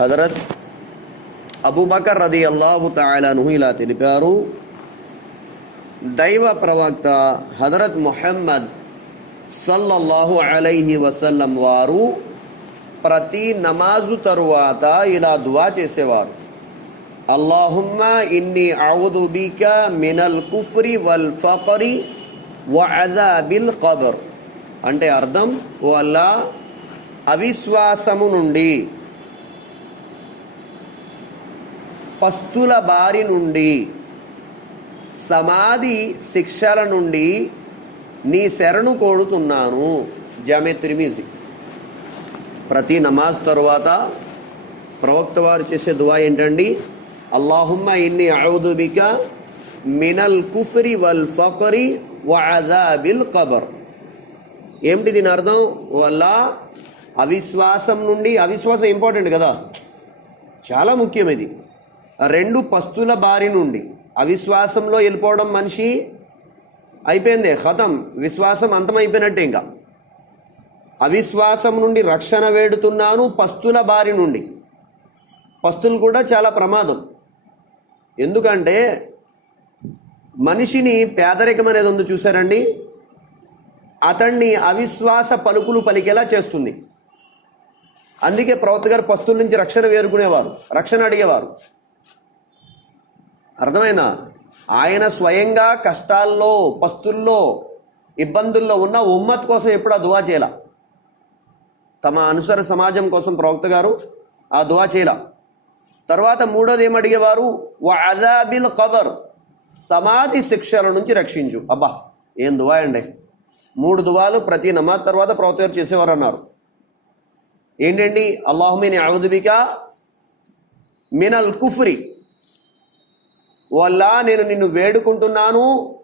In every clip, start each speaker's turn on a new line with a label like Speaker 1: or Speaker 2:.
Speaker 1: హజరత్ అబుబకర్ రది అల్లాహు తాలాను ఇలా తెలిపారు. దైవ ప్రవక్త హజరత్ ముహమ్మద్ సల్లల్లాహు అలైహి వసల్లం వారు ప్రతి నమాజు తరువాత ఇలా దువా చేసేవారు. అల్లాహుమ్మ ఇన్ని ఔదు మినల్ కుఫ్రి వల్ ఫకరి వఅదాబిల్ కబర్ అంటే అర్థం ఓ అల్లా అవిశ్వాసము నుండి పస్తుల బారి నుండి సమాధి శిక్షల నుండి నీ శరణు కోరుతున్నాను. జామే మ్యూజిక్. ప్రతి నమాజ్ తరువాత ప్రవక్త వారు చేసే దువా ఏంటండి? అల్లాహుమ్మ ఇన్ని ఔదుబిక మినల్ కుఫ్రి వల్ ఫకరి వఅదాబిల్ కబర్ ఏమిటి దీని అర్థం? వల్ల అవిశ్వాసం నుండి అవిశ్వాసం ఇంపార్టెంట్ కదా. చాలా ముఖ్యం ఇది. రెండు పస్తుల బారి నుండి. అవిశ్వాసంలో వెళ్ళిపోవడం మనిషి అయిపోయిందే హతం విశ్వాసం అంతమైపోయినట్టే ఇంకా. అవిశ్వాసం నుండి రక్షణ వేడుతున్నాను పస్తుల బారి నుండి. పస్తులు కూడా చాలా ప్రమాదం. ఎందుకంటే మనిషిని పేదరికం అనేది ఉంది చూసారండి అతన్ని అవిశ్వాస పలుకులు పలికేలా చేస్తుంది. అందుకే ప్రవక్త గారు పస్తుల నుంచి రక్షణ వేరుకునేవారు రక్షణ అడిగేవారు. అర్థమైనా ఆయన స్వయంగా కష్టాల్లో పస్తుల్లో ఇబ్బందుల్లో ఉన్న ఉమ్మత్ కోసం ఎప్పుడు ఆ దువా చేయాల. తమ అనుసర సమాజం కోసం ప్రవక్త గారు ఆ దువా చేయాల. తర్వాత మూడోది ఏమడిగేవారు అదాబిల్ కబర్ సమాధి శిక్షల నుంచి రక్షించు. అబ్బా ఏం దువా అండి? మూడు దువాలు ప్రతి నమాజ్ తర్వాత ప్రవక్త గారు చేసేవారు అన్నారు ఏంటండి అల్లాహుమీని అవుదుబిక మినల్ కుఫ్రి వల్ల నేను నిన్ను వేడుకుంటున్నాను.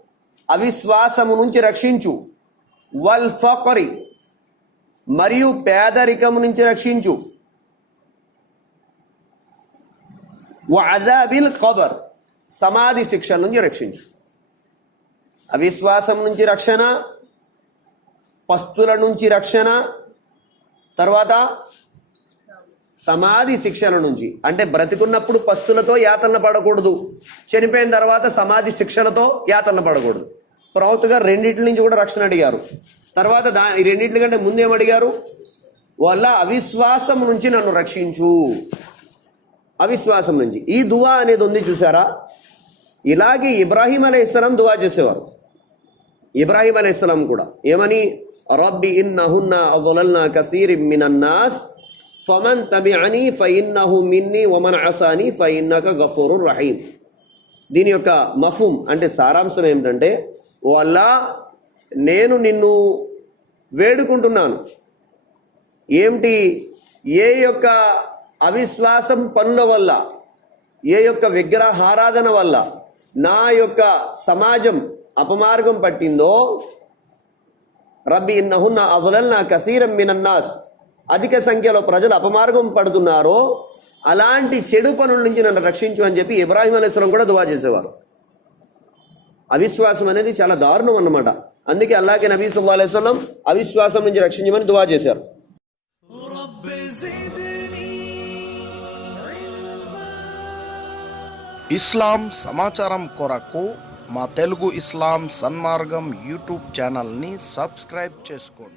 Speaker 1: అవిశ్వాసము నుంచి రక్షించు. వల్ ఫకరి మరియు పేదరికము నుంచి రక్షించు. అదాబిల్ కబర్ సమాధి శిక్షల నుంచి రక్షించు. అవిశ్వాసం నుంచి రక్షణ పస్తుల నుంచి రక్షణ తర్వాత సమాధి శిక్షల నుంచి. అంటే బ్రతికున్నప్పుడు పస్తులతో యాతన పడకూడదు. చనిపోయిన తర్వాత సమాధి శిక్షలతో యాతన పడకూడదు. ప్రవక్త గారు రెండింటి నుంచి కూడా రక్షణ అడిగారు. తర్వాత దా రెండింటి కంటే ముందేం అడిగారు? వాళ్ళ అవిశ్వాసం నుంచి నన్ను రక్షించు. అవిశ్వాసం నుంచి. ఈ దువా అనేది ఉంది చూసారా? ఇలాగే ఇబ్రాహీం అలైహిస్సలాం దువా చేసేవారు. ఇబ్రాహీం అలైహిస్సలాం కూడా. ఏమని? రబ్బి ఇన్ నహున్నా కసీరి మినన్నాస్ ఫమన్ తబిఅని ఫయిన్నహు మిన్ని వమన్ అసాని ఫయిన్నక గఫూరు రహీం దీని యొక్క మఫుమ్ అంటే సారాంశం ఏమిటంటే ఓ అల్లా నేను నిన్ను వేడుకుంటున్నాను. ఏమిటి? ఏ యొక్క అవిశ్వాసం పనుల వల్ల ఏ యొక్క విగ్రహారాధన వల్ల నా యొక్క సమాజం అపమార్గం పట్టిందో రబ్బి ఇన్నహున్న అజలల్నా కసీరం మినన్నాస్. అధిక సంఖ్యలో ప్రజలు అపమార్గం పడుతున్నారో అలాంటి చెడు పనుల నుంచి నన్ను రక్షించు అని చెప్పి ఇబ్రాహిం అలీస్లం కూడా దువా చేసేవారు. అవిశ్వాసం అనేది చాలా దారుణం అన్నమాట. అందుకే అల్లాకే నబీ సుల్లా అలైస్లం అవిశ్వాసం నుంచి రక్షించమని దువా చేశారు.
Speaker 2: ఇస్లాం సమాచారం కొరకు మా తెలుగు ఇస్లాం సన్మార్గం యూట్యూబ్ ఛానల్ని సబ్స్క్రైబ్ చేసుకోండి.